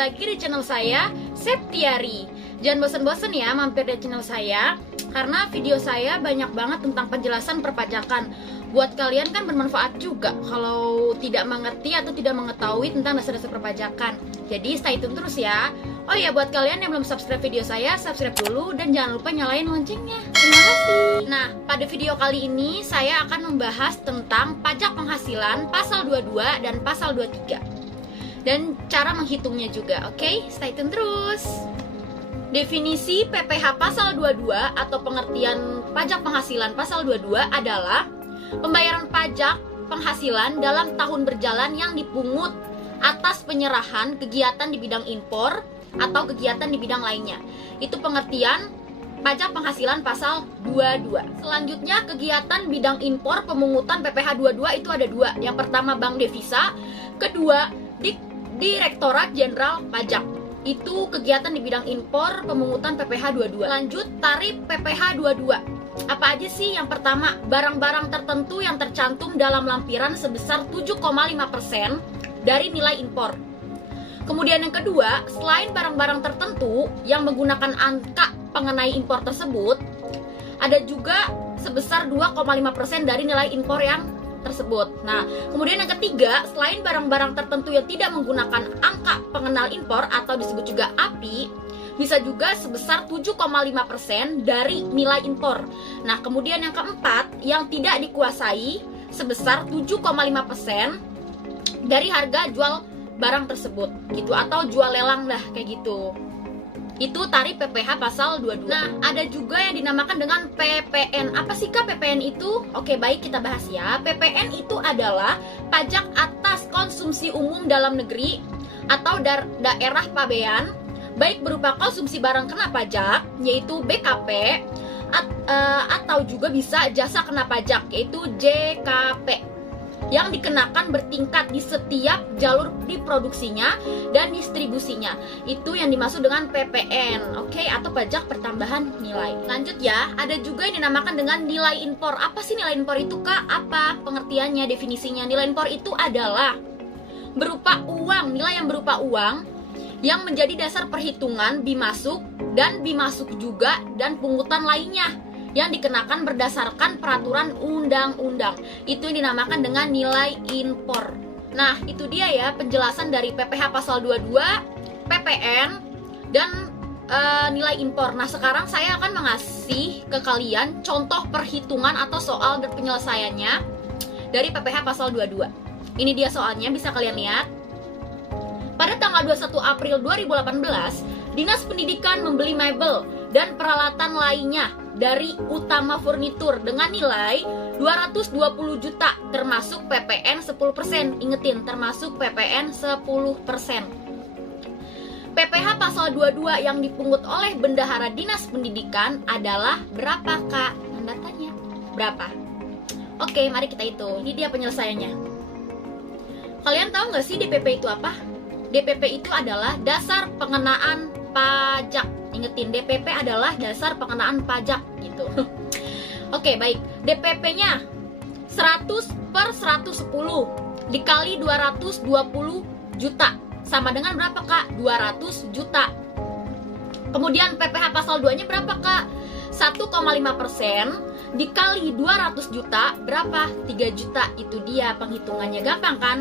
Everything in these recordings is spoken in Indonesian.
lagi di channel saya, Septiari. Jangan bosan-bosan ya mampir di channel saya, karena video saya banyak banget tentang penjelasan perpajakan. Buat kalian kan bermanfaat juga kalau tidak mengerti atau tidak mengetahui tentang dasar-dasar perpajakan. Jadi stay tune terus ya. Oh ya, buat kalian yang belum subscribe video saya, subscribe dulu dan jangan lupa nyalain loncengnya. Terima kasih. Nah, pada video kali ini saya akan membahas tentang pajak penghasilan pasal 22 dan pasal 23. Dan cara menghitungnya juga, oke? Stay tune terus. Definisi PPh pasal 22 atau pengertian pajak penghasilan pasal 22 adalah pembayaran pajak penghasilan dalam tahun berjalan yang dipungut atas penyerahan kegiatan di bidang impor atau kegiatan di bidang lainnya. Itu pengertian pajak penghasilan pasal 22. Selanjutnya, kegiatan bidang impor pemungutan PPh 22 itu ada dua. Yang pertama bank devisa, kedua Direktorat Jenderal Pajak. Itu kegiatan di bidang impor pemungutan PPh 22. Lanjut, tarif PPh 22. Apa aja sih? Yang pertama, barang-barang tertentu yang tercantum dalam lampiran sebesar 7,5% dari nilai impor. Kemudian yang kedua, selain barang-barang tertentu yang menggunakan angka pengenai impor tersebut, ada juga sebesar 2,5% dari nilai impor yang tersebut. Nah, kemudian yang ketiga, selain barang-barang tertentu yang tidak menggunakan angka pengenal impor atau disebut juga API, bisa juga sebesar 7,5% dari nilai impor. Nah, kemudian yang keempat, yang tidak dikuasai sebesar 7,5% dari harga jual barang tersebut gitu, atau jual lelang dah kayak gitu. Itu tarif PPh pasal 22. Nah, ada juga yang dinamakan dengan PPN. Apa sih Kak PPN itu? Oke, baik, kita bahas ya. PPN itu adalah pajak atas konsumsi umum dalam negeri atau daerah pabean, baik berupa konsumsi barang kena pajak, yaitu BKP, atau juga bisa jasa kena pajak, yaitu JKP, yang dikenakan bertingkat di setiap jalur diproduksinya dan distribusinya. Itu yang dimaksud dengan PPN, oke, atau pajak pertambahan nilai. Lanjut ya, ada juga yang dinamakan dengan nilai impor. Apa sih nilai impor itu Kak? Apa pengertiannya, definisinya? Nilai impor itu adalah berupa uang, nilai yang berupa uang yang menjadi dasar perhitungan bimasuk dan bimasuk juga dan pungutan lainnya yang dikenakan berdasarkan peraturan undang-undang. Itu yang dinamakan dengan nilai impor. Nah, itu dia ya penjelasan dari PPh pasal 22, PPN, dan nilai impor. Nah, sekarang saya akan mengasih ke kalian contoh perhitungan atau soal dan penyelesaiannya dari PPh pasal 22. Ini dia soalnya, bisa kalian lihat. Pada tanggal 21 April 2018, Dinas Pendidikan membeli mebel dan peralatan lainnya dari Utama Furnitur dengan nilai 220 juta termasuk PPN 10%. Ingetin, termasuk PPN 10%. PPh pasal 22 yang dipungut oleh Bendahara Dinas Pendidikan adalah berapa Kak? Tanda tanya. Berapa? Oke, mari kita hitung. Ini dia penyelesaiannya. Kalian tahu nggak sih DPP itu apa? DPP itu adalah dasar pengenaan pajak. Ingetin, DPP adalah dasar pengenaan pajak gitu. Oke, baik. DPP-nya 100 per 110 dikali 220 juta. Sama dengan berapa Kak? 200 juta. Kemudian PPh pasal 2-nya berapa Kak? 1,5% dikali 200 juta berapa? 3 juta. Itu dia penghitungannya, gampang kan?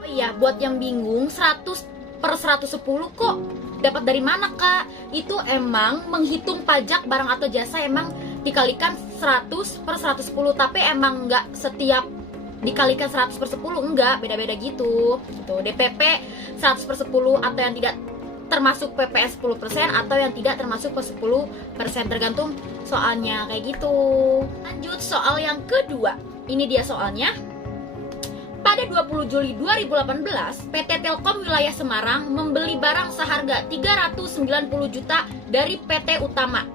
Oh iya, buat yang bingung, 100 per 110 kok dapat dari mana Kak? Itu emang menghitung pajak barang atau jasa emang dikalikan 100 per 110, tapi emang nggak setiap dikalikan 100 per 10, enggak, beda-beda gitu. DPP 100 per 10 atau yang tidak termasuk PPN 10% atau yang tidak termasuk per 10%, tergantung soalnya kayak gitu. Lanjut soal yang kedua. Ini dia soalnya. Pada 20 Juli 2018, PT Telkom Wilayah Semarang membeli barang seharga 390 juta dari PT Utama.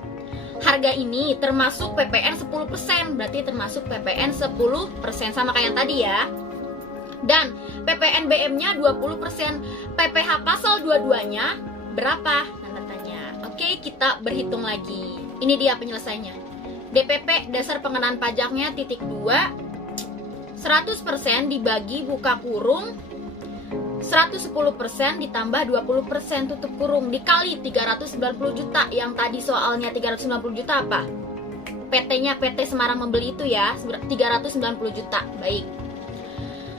Harga ini termasuk PPN 10%, berarti termasuk PPN 10%, sama kayak yang tadi ya. Dan PPN BM-nya 20%. PPh pasal 22-nya berapa? Tanda tanya. Oke, kita berhitung lagi. Ini dia penyelesaiannya. DPP, dasar pengenaan pajaknya, titik 2, 100% dibagi buka kurung 110% ditambah 20% tutup kurung dikali 390 juta. Yang tadi soalnya 390 juta apa? PT-nya PT Semarang Membeli itu ya, 390 juta. Baik.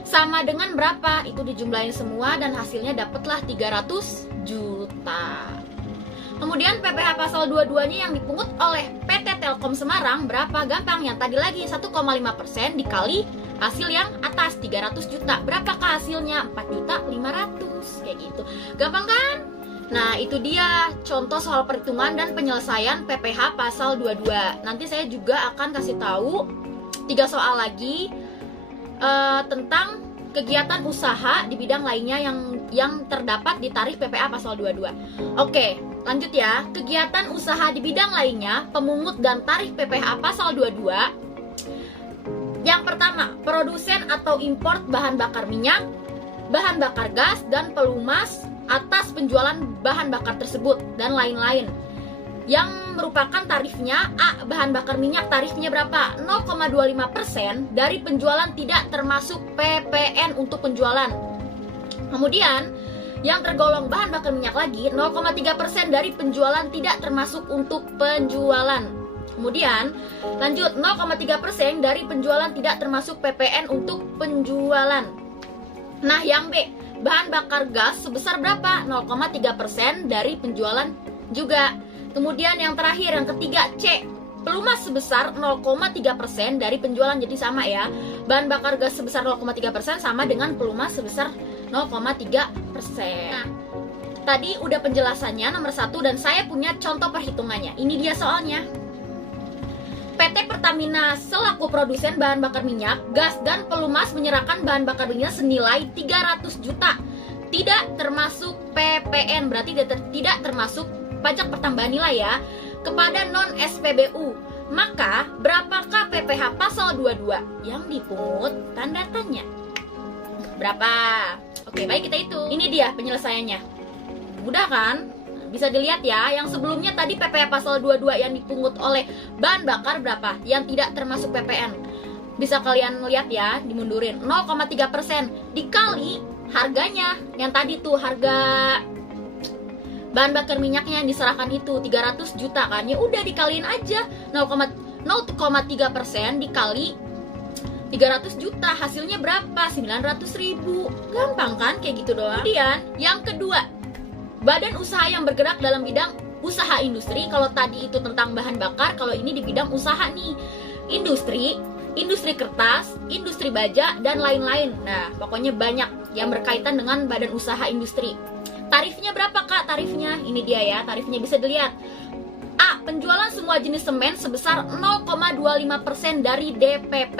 Sama dengan berapa? Itu dijumlahin semua dan hasilnya dapatlah 300 juta. Kemudian PPh pasal 22-nya yang dipungut oleh PT Telkom Semarang berapa? Gampang, yang tadi lagi 1,5% dikali hasil yang atas 300 juta. Berapakah hasilnya? 4.500.000 kayak gitu. Gampang kan? Nah, itu dia contoh soal perhitungan dan penyelesaian PPh pasal 22. Nanti saya juga akan kasih tahu 3 soal lagi tentang kegiatan usaha di bidang lainnya yang terdapat di tarif PPh pasal 22. Oke, lanjut ya. Kegiatan usaha di bidang lainnya, pemungut dan tarif PPh pasal 22. Yang pertama, produsen atau import bahan bakar minyak, bahan bakar gas, dan pelumas atas penjualan bahan bakar tersebut dan lain-lain. Yang merupakan tarifnya A. Bahan bakar minyak tarifnya berapa? 0,25% dari penjualan tidak termasuk PPN untuk penjualan. Kemudian yang tergolong bahan bakar minyak lagi 0,3% dari penjualan tidak termasuk untuk penjualan. Kemudian lanjut 0,3% dari penjualan tidak termasuk PPN untuk penjualan. Nah, yang B, bahan bakar gas sebesar berapa? 0,3% dari penjualan juga. Kemudian yang terakhir, yang ketiga, C, pelumas sebesar 0,3% dari penjualan. Jadi sama ya, bahan bakar gas sebesar 0,3% sama dengan pelumas sebesar 0,3%. Nah, tadi udah penjelasannya nomor 1 dan saya punya contoh perhitungannya. Ini dia soalnya. PT Pertamina selaku produsen bahan bakar minyak, gas, dan pelumas menyerahkan bahan bakar minyak senilai 300 juta. Tidak termasuk PPN, berarti tidak termasuk pajak pertambahan nilai ya, kepada non-SPBU. Maka, berapakah PPh pasal 22 yang dipungut? Tanda tanya. Berapa? Oke, baik, kita hitung. Ini dia penyelesaiannya. Mudah kan? Bisa dilihat ya, yang sebelumnya tadi PPh pasal 22 yang dipungut oleh bahan bakar berapa? Yang tidak termasuk PPN. Bisa kalian lihat ya, dimundurin 0,3% dikali harganya. Yang tadi tuh harga bahan bakar minyaknya yang diserahkan itu 300 juta kan. Ya udah dikaliin aja 0,3% dikali 300 juta, hasilnya berapa? 900.000. Gampang kan? Kayak gitu doang. Kemudian yang kedua, badan usaha yang bergerak dalam bidang usaha industri. Kalau tadi itu tentang bahan bakar, kalau ini di bidang usaha nih, industri kertas, industri baja, dan lain-lain. Nah, pokoknya banyak yang berkaitan dengan badan usaha industri. Tarifnya berapa kak? Tarifnya ini dia ya, tarifnya bisa dilihat. A. Penjualan semua jenis semen sebesar 0,25% dari DPP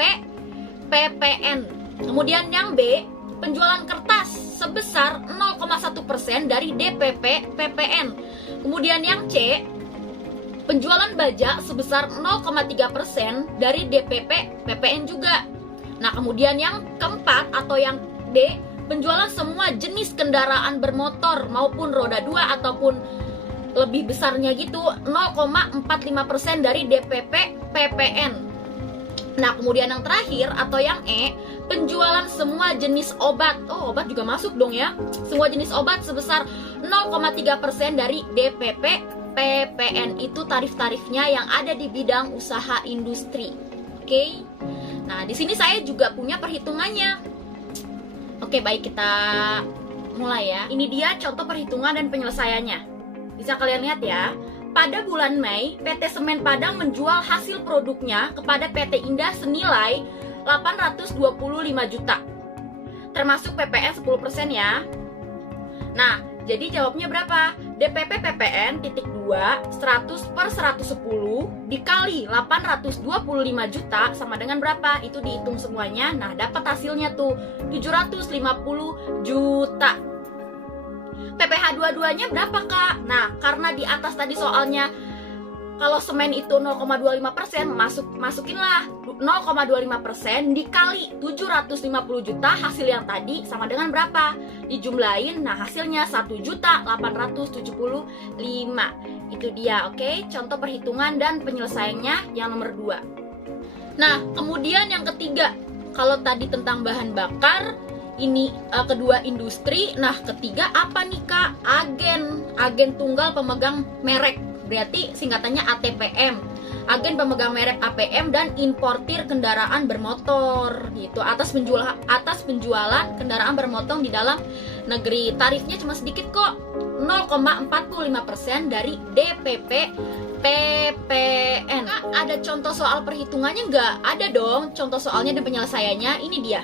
PPN. Kemudian yang B, penjualan kertas sebesar 0,1% dari DPP PPN. Kemudian yang C, penjualan baja sebesar 0,3% dari DPP PPN juga. Nah, kemudian yang keempat atau yang D, penjualan semua jenis kendaraan bermotor maupun roda 2 ataupun lebih besarnya gitu 0,45% dari DPP PPN. Nah, kemudian yang terakhir atau yang E, penjualan semua jenis obat. Oh, obat juga masuk dong ya. Semua jenis obat sebesar 0,3% dari DPP PPN. Itu tarif-tarifnya yang ada di bidang usaha industri. Oke. Nah, di sini saya juga punya perhitungannya. Oke, baik, kita mulai ya. Ini dia contoh perhitungan dan penyelesaiannya. Bisa kalian lihat ya. Pada bulan Mei, PT Semen Padang menjual hasil produknya kepada PT Indah senilai 825 juta. Termasuk PPN 10% ya. Nah, jadi jawabnya berapa? DPP PPN titik 2 100 per 110 dikali 825 juta sama dengan berapa? Itu dihitung semuanya. Nah, dapat hasilnya tuh 750 juta. PPh 22-nya berapa kak? Nah, karena di atas tadi soalnya kalau semen itu 0,25%, masukinlah 0,25% dikali 750 juta, hasil yang tadi sama dengan berapa? Dijumlahin, nah hasilnya 1.875. Itu dia, oke? Contoh perhitungan dan penyelesaiannya yang nomor 2. Nah, kemudian yang ketiga, kalau tadi tentang bahan bakar, Ini kedua industri. Nah, ketiga apa nih Kak? Agen tunggal pemegang merek. Berarti singkatannya ATPM. Agen pemegang merek APM dan importir kendaraan bermotor gitu. Atas penjualan kendaraan bermotor di dalam negeri. Tarifnya cuma sedikit kok. 0,45% dari DPP PPN. Nah, ada contoh soal perhitungannya nggak? Ada dong contoh soalnya dan penyelesaiannya. Ini dia.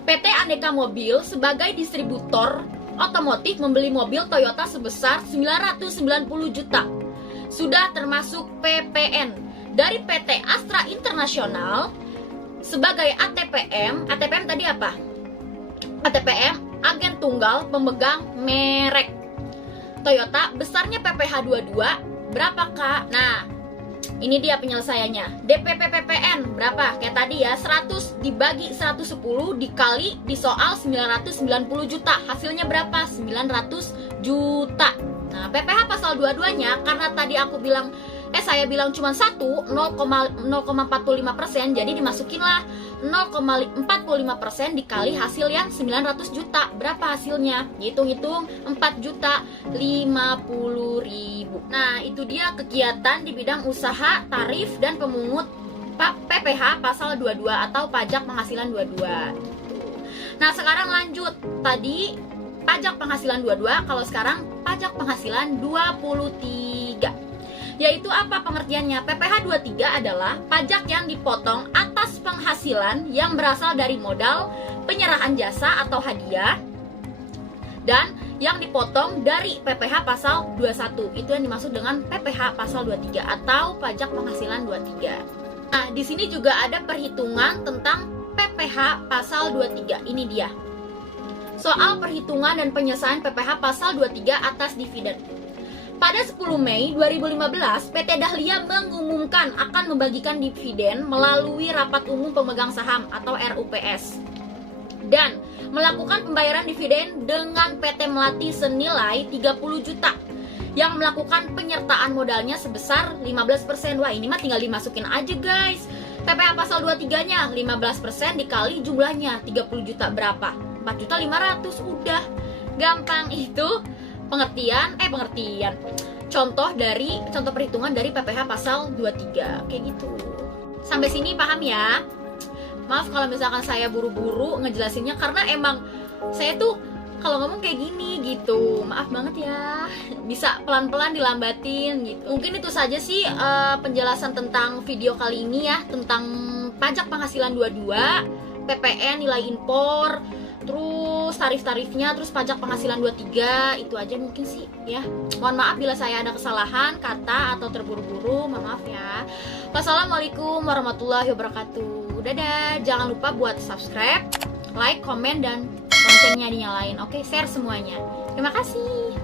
PT Aneka Mobil sebagai distributor otomotif membeli mobil Toyota sebesar 990 juta. Sudah termasuk PPN. Dari PT Astra International sebagai ATPM. ATPM tadi apa? ATPM, agen tunggal pemegang merek. Toyota besarnya PPh 22 berapa Kak? Nah, ini dia penyelesaiannya. DPP PPN berapa? Kayak tadi ya, 100 dibagi 110 dikali di soal 990 juta. Hasilnya berapa? 900 juta. Nah, PPh pasal 22-nya karena tadi saya bilang cuma 0,45%, jadi dimasukinlah 0,45% dikali hasil yang 900 juta. Berapa hasilnya? Hitung-hitung 4.050.000. Nah, itu dia kegiatan di bidang usaha, tarif, dan pemungut PPh pasal 22 atau pajak penghasilan 22. Nah, sekarang lanjut. Tadi pajak penghasilan 22, kalau sekarang pajak penghasilan 23. Yaitu apa pengertiannya? PPh 23 adalah pajak yang dipotong atas penghasilan yang berasal dari modal, penyerahan jasa atau hadiah, dan yang dipotong dari PPh pasal 21. Itu yang dimaksud dengan PPh pasal 23 atau pajak penghasilan 23. Nah, di sini juga ada perhitungan tentang PPh pasal 23. Ini dia. Soal perhitungan dan penyelesaian PPh pasal 23 atas dividen. Pada 10 Mei 2015, PT Dahlia mengumumkan akan membagikan dividen melalui Rapat Umum Pemegang Saham atau RUPS dan melakukan pembayaran dividen dengan PT Melati senilai 30 juta yang melakukan penyertaan modalnya sebesar 15%. Wah, ini mah tinggal dimasukin aja guys. PPh pasal 23-nya 15% dikali jumlahnya 30 juta berapa? 4.500.000. Udah gampang itu. Pengertian contoh perhitungan dari PPh pasal 23 kayak gitu. Sampai sini paham ya? Maaf kalau misalkan saya buru-buru ngejelasinnya karena emang saya tuh kalau ngomong kayak gini gitu. Maaf banget ya. Bisa pelan-pelan dilambatin gitu. Mungkin itu saja sih penjelasan tentang video kali ini ya, tentang pajak penghasilan 22, PPN nilai impor, terus tarif-tarifnya, terus pajak penghasilan 23. Itu aja mungkin sih ya. Mohon maaf bila saya ada kesalahan kata atau terburu-buru, maaf ya. Wassalamualaikum warahmatullahi wabarakatuh. Dadah. Jangan lupa buat subscribe, like, komen, dan loncengnya dinyalain. Oke, share semuanya. Terima kasih.